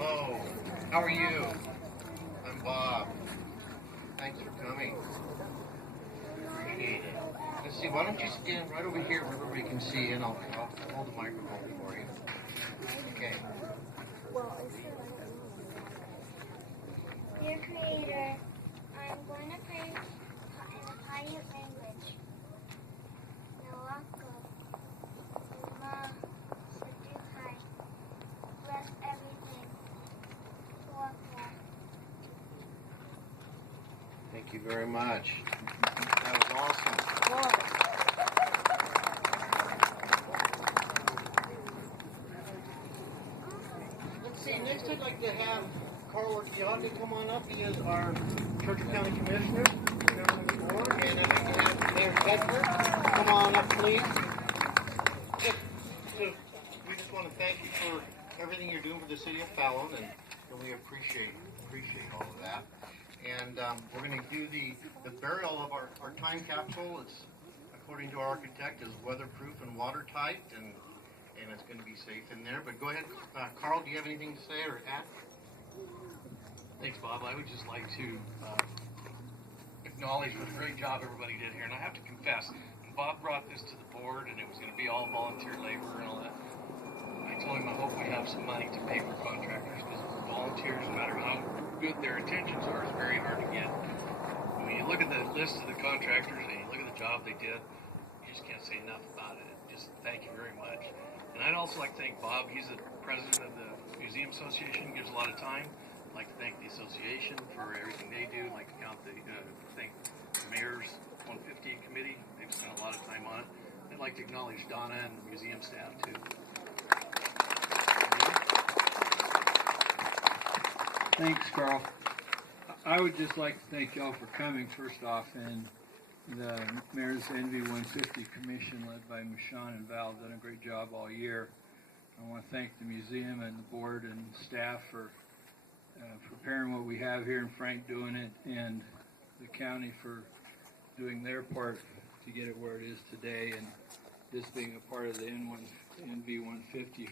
Hello. How are you? I'm Bob. Thanks for coming. Appreciate it. Let's see, why don't you stand right over here where everybody can see, and I'll hold the microphone for you. Okay. Dear Creator, I'm going to pray in the Paiute language. Nawako, Ma, Sadukai, bless everything. Waka. Thank you very much. That was awesome. Let's see, next I'd like to have Carl Orchiati come on up. He is our Churchill County Commissioner, Chairman of the Board, and I'd like to have Mayor Tedford come on up, please. We just want to thank you for everything you're doing for the city of Fallon, and we appreciate all of that. And we're going to do the burial of our time capsule. It's, according to our architect, is weatherproof and watertight, and it's going to be safe in there. But go ahead, Carl, do you have anything to say or add? Thanks, Bob. I would just like to acknowledge what a great job everybody did here. And I have to confess, when Bob brought this to the board and it was going to be all volunteer labor and all that, I told him I hope we have some money to pay for contractors, because volunteers, no matter how good their intentions are, is very hard to get. When you look at the list of the contractors and you look at the job they did, you just can't say enough about it. Just thank you very much. And I'd also like to thank Bob. He's the president of the Museum Association, gives a lot of time. I'd like to thank the association for everything they do. I'd like to thank the Mayor's 150 committee. They've spent a lot of time on it. I'd like to acknowledge Donna and the museum staff too. Thanks, Carl. I would just like to thank y'all for coming, first off, and the Mayor's NV 150 Commission, led by Michonne and Val, done a great job all year. I want to thank the museum and the board and staff for preparing what we have here, and Frank doing it, and the county for doing their part to get it where it is today, and this being a part of the NV 150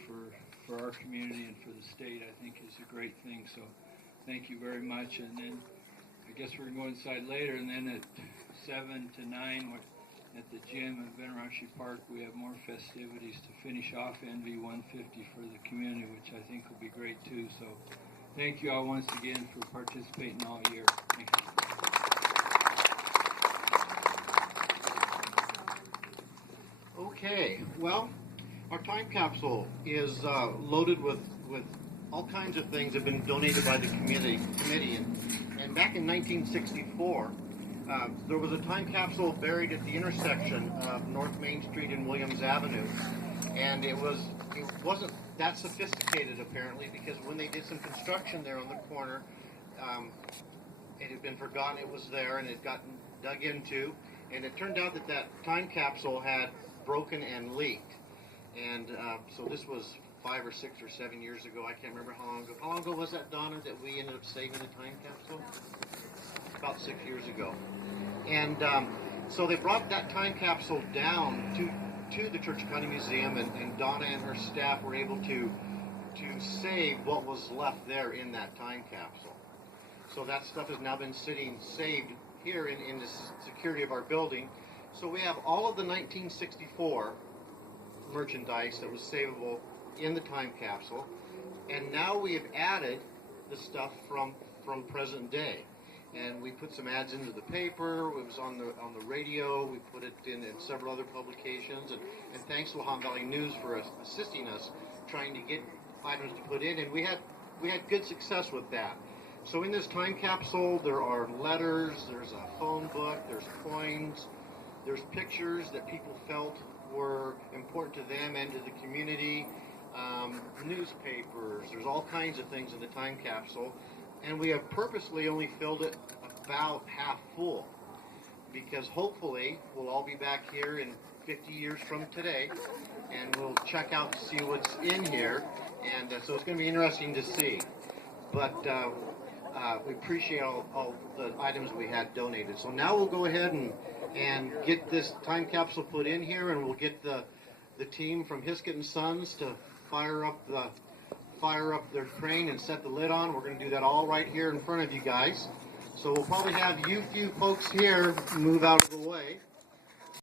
for our community and for the state, I think is a great thing. So thank you very much. And then I guess we're going to go inside later, and then at 7 to 9 at the gym at Venerashi Park, we have more festivities to finish off NV 150 for the community, which I think will be great too. So thank you all once again for participating all year. Thank you. Okay, well, our time capsule is loaded with all kinds of things that have been donated by the committee. And back in 1964, there was a time capsule buried at the intersection of North Main Street and Williams Avenue. And it wasn't that sophisticated, apparently, because when they did some construction there on the corner, it had been forgotten it was there, and it had gotten dug into. And it turned out that time capsule had broken and leaked. And so this was 5 or 6 or 7 years ago. I can't remember how long ago. How long ago was that, Donna, that we ended up saving the time capsule? About 6 years ago. And so they brought that time capsule down to the Churchill County Museum, and Donna and her staff were able to save what was left there in that time capsule. So that stuff has now been saved here in the security of our building. So we have all of the 1964 merchandise that was savable in the time capsule, and now we have added the stuff from present day. And we put some ads into the paper. It was on the radio. We put it in several other publications, and thanks to Lahon Valley News for assisting us trying to get items to put in, and we had good success with that. So in this time capsule, there are letters, there's a phone book, there's coins, there's pictures that people felt were important to them and to the community, newspapers, there's all kinds of things in the time capsule. And we have purposely only filled it about half full, because hopefully we'll all be back here in 50 years from today, and we'll check out to see what's in here, and so it's going to be interesting to see. But we appreciate all the items we had donated. So now we'll go ahead and get this time capsule put in here, and we'll get the team from Hiskett & Sons to fire up fire up their crane and set the lid on. We're going to do that all right here in front of you guys. So we'll probably have you few folks here move out of the way.